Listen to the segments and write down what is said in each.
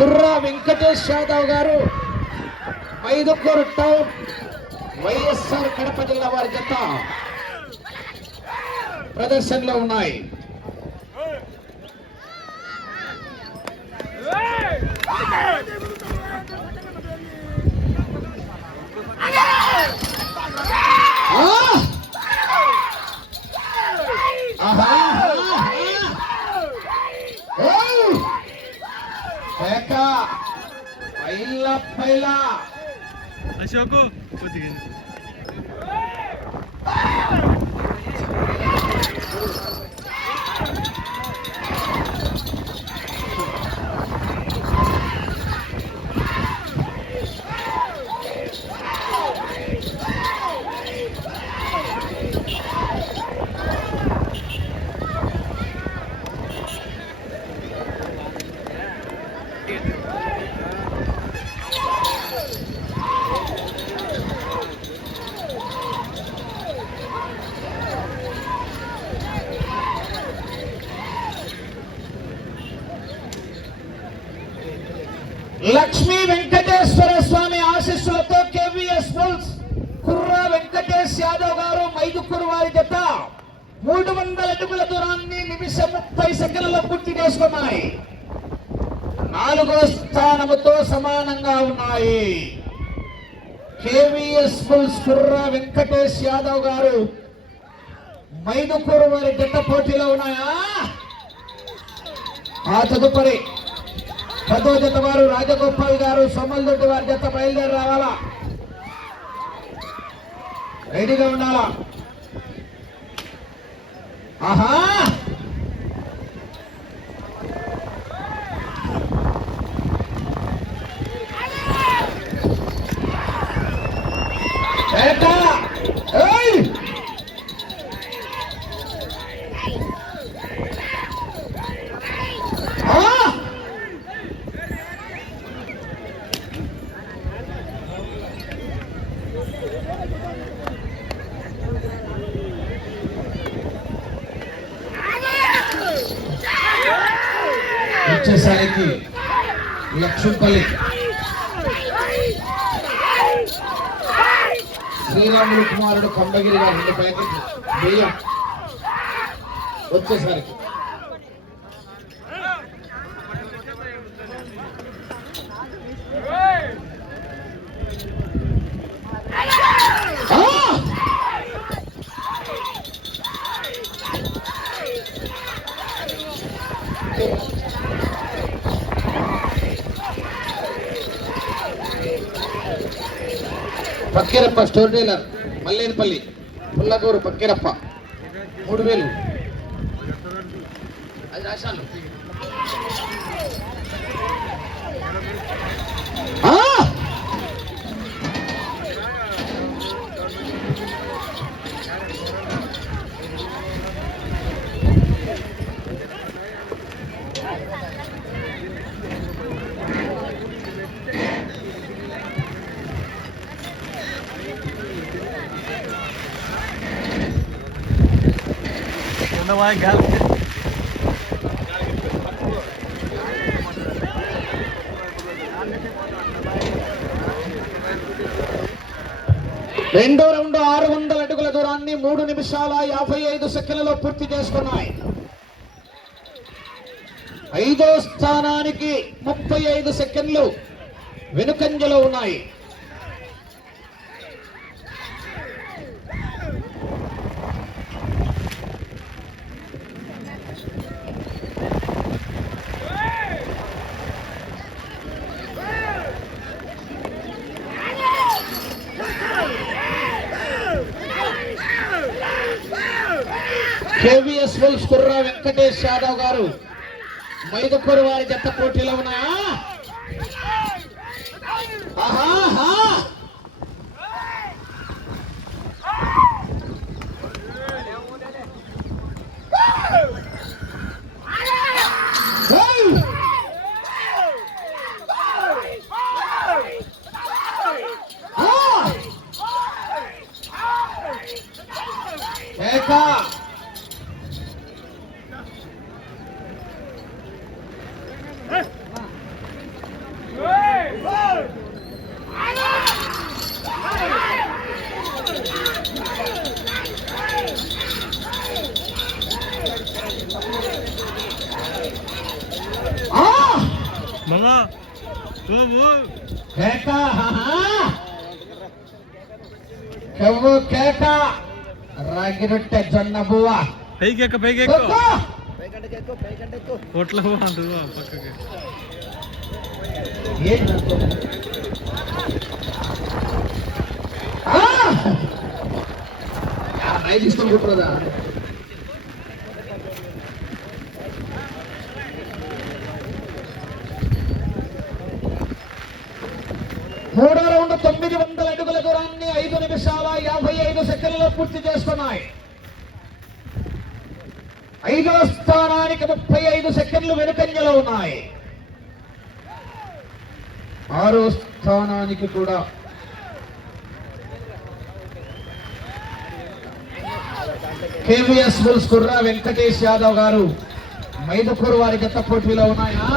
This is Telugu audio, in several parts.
కుర్రా వెంకటేష్ యాదవ్ గారు మైదుకూరు టౌన్ వైఎస్ఆర్ కడప జిల్లా వారి జత ప్రదర్శనలో ఉన్నాయి Yeah! पहिला. अशोक వెంకటేష్ యాదవ్ గారు మైదుకూరు వారి జత పోటీలో ఉన్నాయా? ఆ తదుపరి పదో జత వారు రాజగోపాల్ గారు సోమల్ దొడ్డి వారి జత బయలుదేరి రావాలా? రెడీగా ఉండాలా? ఆహా! వచ్చేసరికి లక్ష్మపల్లి శ్రీరాములు కుమారుడు కొండగిరి గారు రెండు ప్యాకెట్లు బియ్యం వచ్చేసరికి. Pakkirappa store dealer Mallenipalli Pullaguru Pakkirappa. మూడు వేలు. అది రాశాను. ఆ! గాలి రెండో రౌండ్ ఆరు వందల అడుగుల దూరాన్ని మూడు నిమిషాల యాభై ఐదు సెకండ్లలో పూర్తి చేసుకున్నాయి ఐదో స్థానానికి ముప్పై ఐదు సెకండ్లు వెనుకంజలో ఉన్నాయి కేవీఎస్ వల్స్ కుర్రా వెంకటేష్ యాదవ్ గారు మైదుకూరు వారి జత పోటీలో ఉన్నాయా! ఏయ్! పైకి ఎక్క పైకి ఎక్కు అంటుంది పక్కకి. తీసుకొని కుట్రదా మూడో రౌండ్ తొమ్మిది వందల అడుగుల దూరాన్ని ఐదు నిమిషాల యాభై ఐదు సెకండ్లలో పూర్తి చేసుకున్నాయి ఐదవ స్థానానికి ముప్పై ఐదు సెకండ్లు వెనుకంజలో ఉన్నాయి. ఆరో స్థానానికి కూడా. కేవీఎస్ బుల్స్ కుర్రా వెంకటేష్ యాదవ్ గారు మైదుకూరు వారి గత పోటీలో ఉన్నాయా?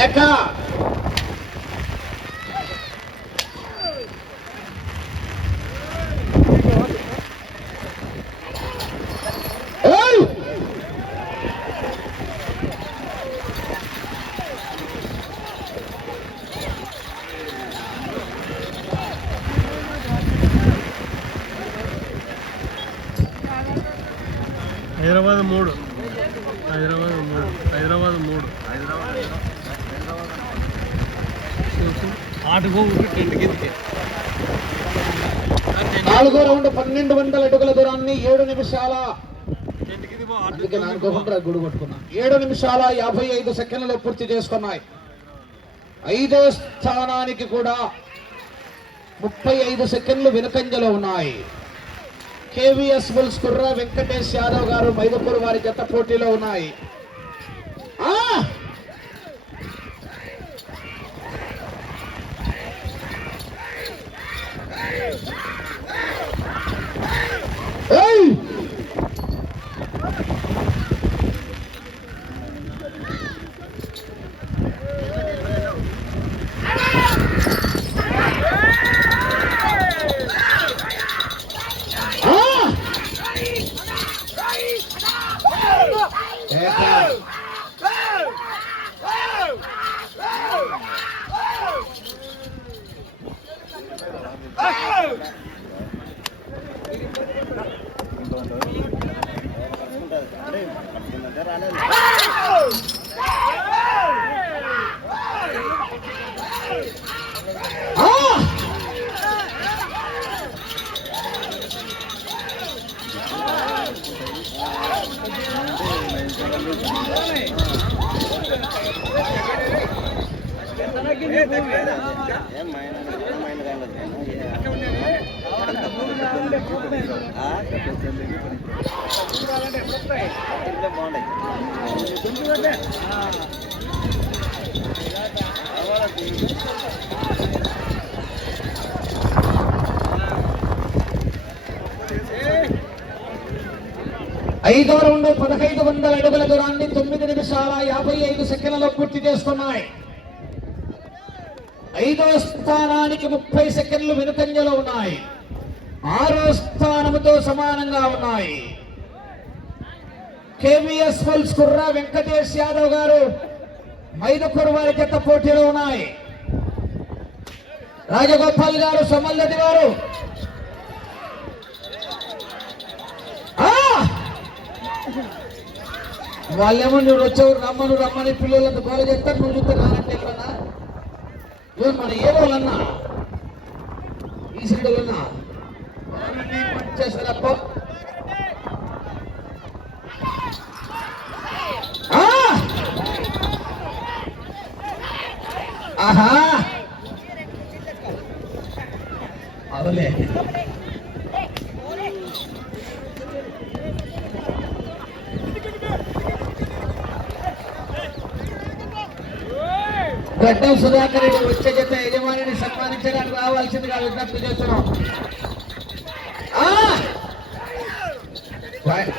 একা దూరాన్ని ఏడు నిమిషాల అందుకే గుడి కొట్టుకున్నా. ఏడు నిమిషాల యాభై ఐదు సెకండ్లలో పూర్తి చేసుకున్నాయి. ఐదో స్థానానికి కూడా ముప్పై ఐదు సెకండ్లు వెనుకంజలో ఉన్నాయి. కేవీఎస్ బుల్స్ కుర్ర వెంకటేష్ యాదవ్ గారు మైదుపూర్ వారి జత పోటీలో ఉన్నాయి! ఏయ్! ఆ! ఐదో రౌండ్ పదహైదు వందల అడుగుల దూరాన్ని తొమ్మిది నిమిషాల యాభై ఐదు సెకండ్లలో పూర్తి చేసుకున్నాయి. ఐదో స్థానానికి ముప్పై సెకండ్లు వెనుకంజలో ఉన్నాయి. ఆరో స్థానముతో సమానంగా ఉన్నాయి. కేవీఎస్ ఫుల్స్ కుర్రా వెంకటేష్ యాదవ్ గారు మైదుకూరు వారి చెత్త పోటీలో ఉన్నాయి. రాజగోపాల్ గారు సొమ్మల్లది గారు ఆ! వాళ్ళేమో నువ్వు వచ్చావు రమ్మను రమ్మని పిల్లలంతా గోల చేస్తారు నువ్వు చూస్తే రానంటే ఎవరన్నా? ఏం మన ఏ వాళ్ళన్నా? ఈ సైడ్లన్నా చేస్తారప్ప ఆహా! అవలే గడ్డం సుధాకర్ రెడ్డి వచ్చే చేత యజమానిని సన్మానించడానికి రావాల్సిందిగా విజ్ఞప్తి చేస్తున్నాం. ఆ! భయ-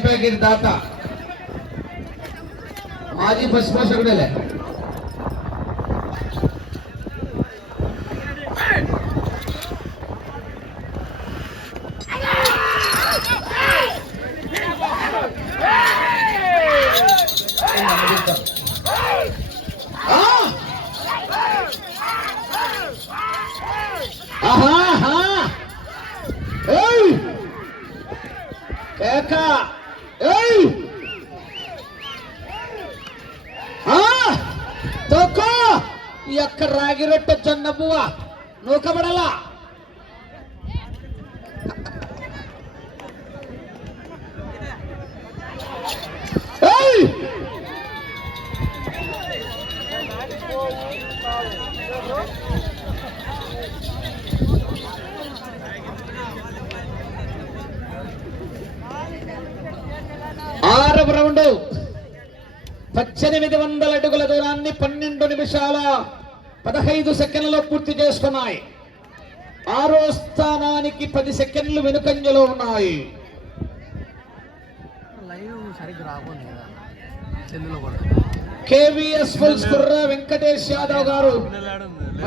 ప్యాకెట్ దాత. మాజీ పశుపోషకుడేలే. ఆరవ రౌండ్ పద్దెనిమిది వందల అడుగుల దూరాన్ని పన్నెండు నిమిషాల పదహైదు సెకండ్లలో పూర్తి చేసుకున్నాయి ఆరో స్థానానికి పది సెకండ్లు వెనుకంజలో ఉన్నాయి. కేవీఎస్ ఫుల్స్ కుర్ర వెంకటేష్ యాదవ్ గారు.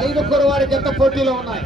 ఐదు కురవారి జత పోటీలో ఉన్నాయి.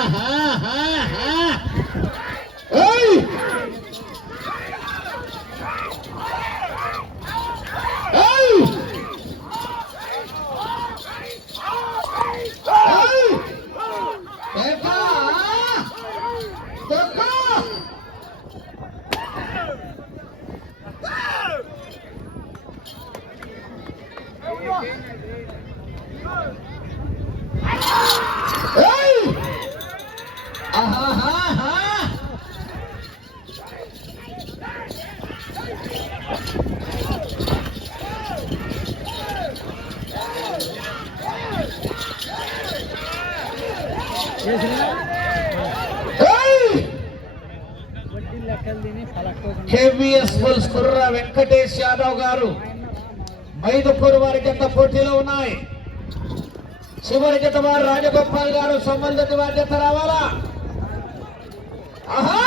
KVS bulls Kurra Venkatesh Yadav గారు. మైదుకూరు వారి జత పోటీలో ఉన్నాయి. చివరి జత వారు రాజగోపాల్ గారు సంబంధిత వారి జత రావాలా? ఆహా!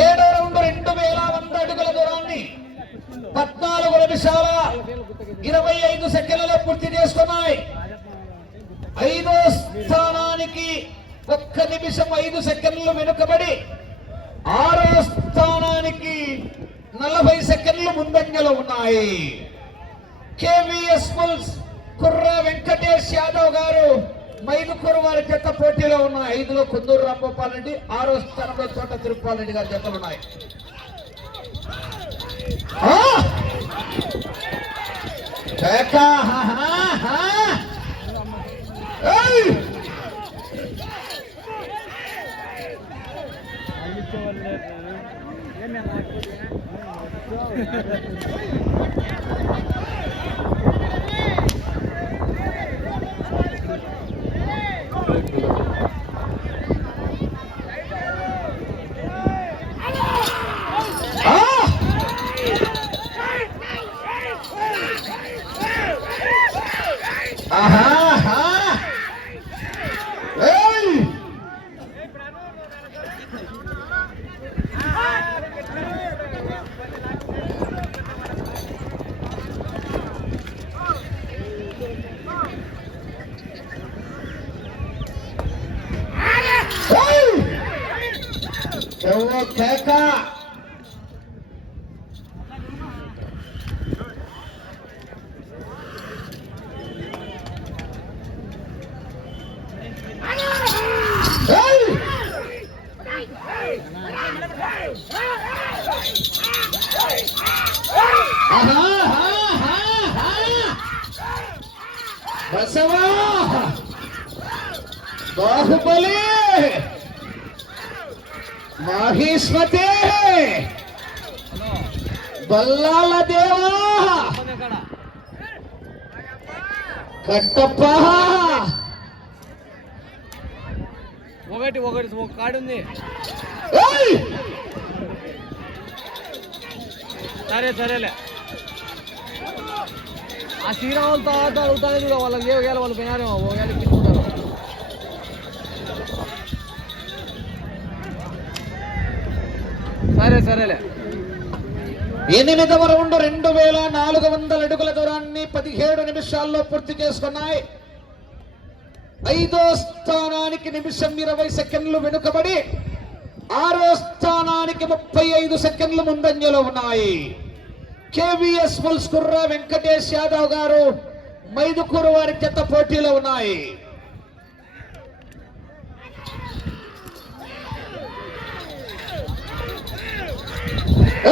ఏడో రౌండ్ రెండు వేల వంద అడుగుల దూరాన్ని పద్నాలుగు నిమిషాల ఇరవై ఐదు సెకండ్లలో పూర్తి చేసుకున్నాయి. ఐదో స్థానానికి ఒక్క నిమిషం ఐదు సెకండ్లు వెనుకబడి ఆరో స్థానానికి నలభై సెకండ్లు ముందంజలో ఉన్నాయి. కేవీఎస్ ఫుల్స్ కుర్ర వెంకటేష్ యాదవ్ గారు మైదుకూరు వారి జత పోటీలో ఉన్న ఐదులో కుందూరు రాంగోపాల్ రెడ్డి ఆరో స్థానంలో చోట తిరుపాల్ రెడ్డి గారి జతలు ఉన్నాయి. ఆ! కేక, ఏమి బసవా బాహుబలి! మహిష్మతే బల్లాల దేవా! కట్టప్ప! ఒకటి ఒకటి ఒక కాడు ఉంది! సరే సరేలే. ఆ శ్రీరాములు తర్వాత అడుగుతానే చూడ వాళ్ళకి ఏ వేయాలి వాళ్ళు పోయినారేమో ఒకవేళ ఇప్పించుకుంటారు సరే సరేలే. ఎనిమిది రౌండ్ రెండు వేల నాలుగు వందల అడుగుల దూరాన్ని పదిహేడు నిమిషాల్లో పూర్తి చేసుకున్నాయి. ఐదో స్థానానికి నిమిషం ఇరవై సెకండ్లు వెనుకబడి ఆరో స్థానానికి ముప్పై ఐదు సెకండ్లు ముందంజలో ఉన్నాయి. కేవీఎస్ ఫుల్స్ కుర్ర వెంకటేష్ యాదవ్ గారు మైదుకూరు వారి చెత్త పోటీలో ఉన్నాయి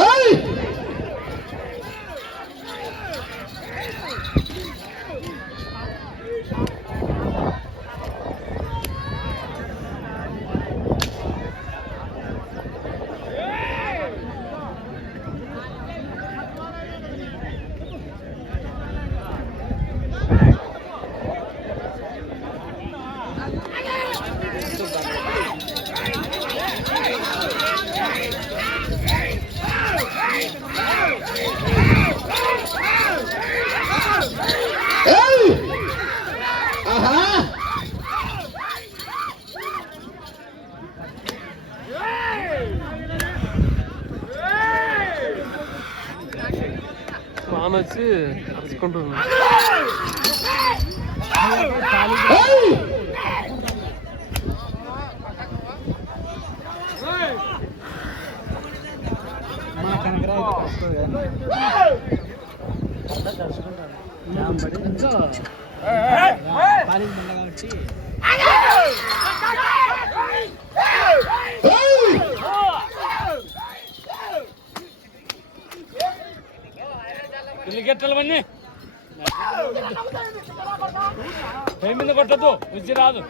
ఏయ్! అరుచుకుంటున్నాడు ఏయ్! మా పై మీద కొట్టద్దు ఉజ్జి రాదు!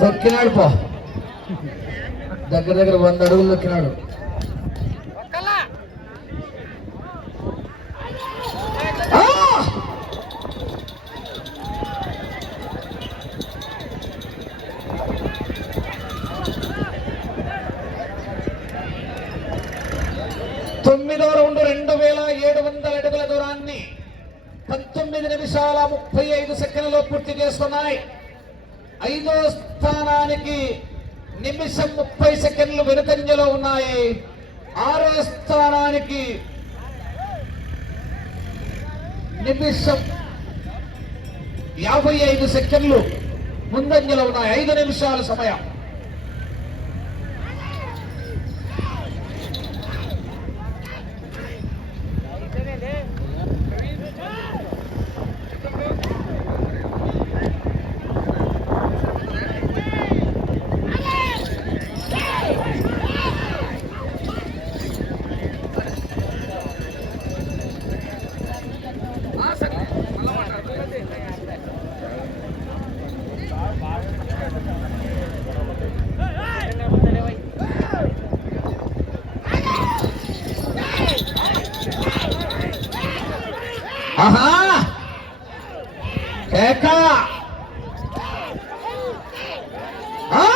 తొక్కినాడు పో దగ్గర దగ్గర వంద అడుగులు తొక్కినాడు ఆ! తొమ్మిదో రౌండ్ రెండు వేల ఏడు వందల అడుగుల దూరాన్ని పంతొమ్మిది నిమిషాల ముప్పై ఐదు సెకండ్లలో పూర్తి చేస్తున్నాయి. ఐదో స్థానానికి నిమిషం ముప్పై సెకండ్లు వెనుకంజలో ఉన్నాయి. ఆరో స్థానానికి నిమిషం యాభై ఐదు సెకండ్లు ముందంజలో ఉన్నాయి. ఐదు నిమిషాల సమయం ఆహా కేక ఆ!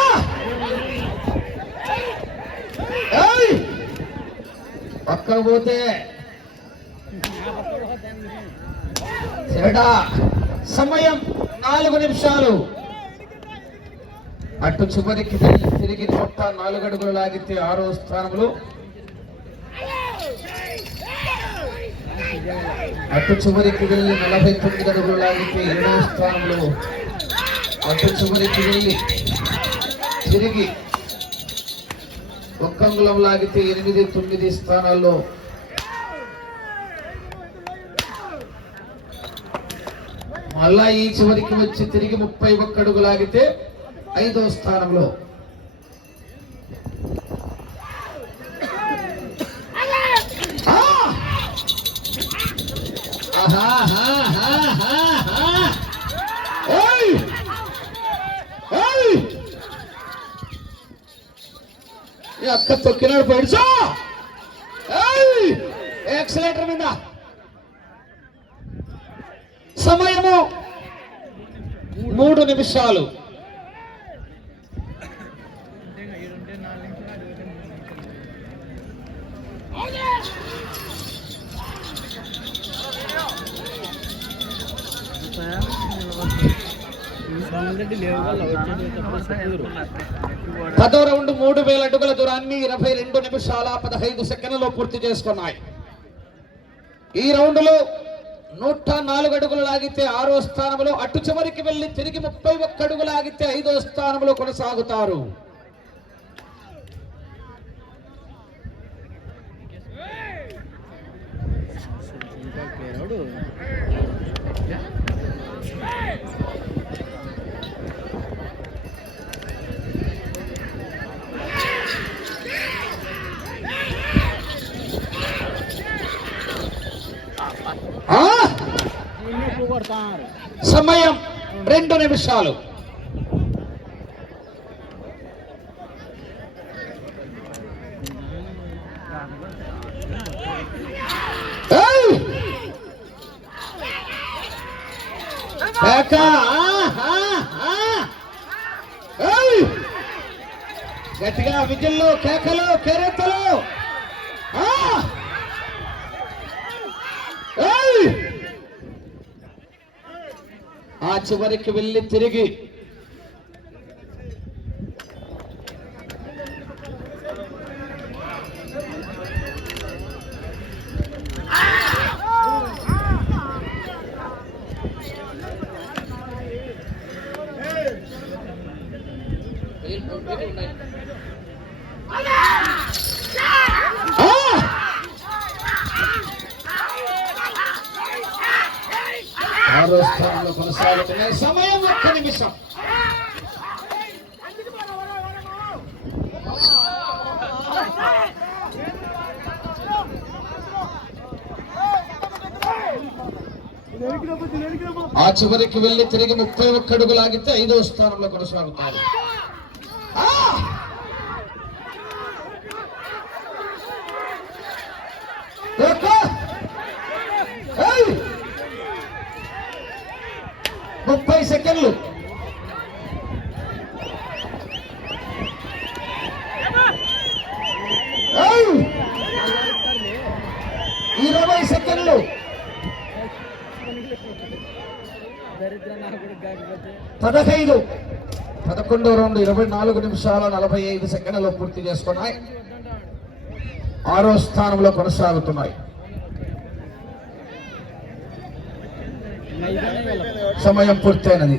ఏయ్! పక్కకు పోతే. సమయం నాలుగు నిమిషాలు. అటు చివరికి తిరిగి- తిరిగి నాలుగు అడుగులు లాగితే ఆరో స్థానంలో అటు చివరికి వెళ్ళి నలభై తొమ్మిది అడుగులు లాగితే ఏడో స్థానంలో అటు చివరికి వెళ్ళి తిరిగి ఒక్కంగులం లాగితే ఎనిమిది తొమ్మిది స్థానాల్లో. మళ్ళా ఈ చివరికి వచ్చి తిరిగి ముప్పై ఒక్క అడుగు లాగితే ఐదో స్థానంలో. ఆహా, హా, హా, అక్క తొక్కినాడు పడిచా ఎక్సలేటర్ మీద. సమయము మూడు నిమిషాలు. పదో రౌండ్ మూడు వేల అడుగుల దూరాన్ని ఇరవై రెండు నిమిషాల పదహైదు సెకండ్లలో పూర్తి చేసుకున్నాయి. ఈ రౌండ్లో లో నూట నాలుగు అడుగులు లాగితే ఆరో స్థానంలో అటు చివరికి వెళ్ళి తిరిగి ముప్పై ఒక్క అడుగులు లాగితే ఐదో స్థానంలో కొనసాగుతారు ఆ కొడతారు సమయం రెండు నిమిషాలు. ఆహా! గట్టిగా విజిల్లు కేకలు కేరెత్తలు ఆ! ఏయ్! ఆ చివరికి వెళ్ళి తిరిగి ఆ! ఆరో స్థానంలో కొనసాగుతున్నాయి సమయం ఒక్క నిమిషం ఆ చివరికి వెళ్ళి తిరిగి ముప్పై ఒక్క అడుగు లాగితే ఐదో స్థానంలో కొనసాగుతారు. ముప్పై సెకండ్లు. పదహైదు. పదకొండో రౌండ్ ఇరవై నాలుగు నిమిషాల నలభై ఐదు సెకండ్లలో పూర్తి చేసుకున్నాయి. ఆరో స్థానంలో కొనసాగుతున్నాయి. సమయం పూర్తయినది.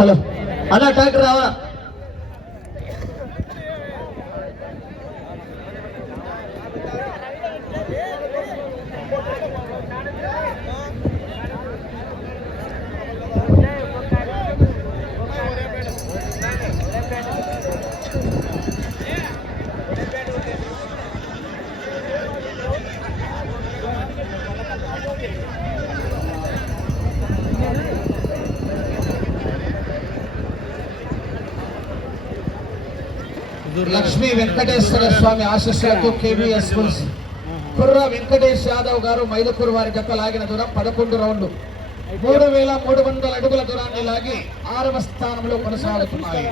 హలో. అలా ట్రాక్టర్ రావా లక్ష్మీ వెంకటేశ్వర స్వామి ఆశీస్సులతో కేబిఎస్ కుర్ర వెంకటేష్ యాదవ్ గారు మైదుకూరు వారి జత లాగిన దూరం పదకొండు రౌండ్లు. మూడు వేల మూడు వందల అడుగుల దూరాన్ని లాగి ఆరవ స్థానంలో కొనసాగుతున్నాయి.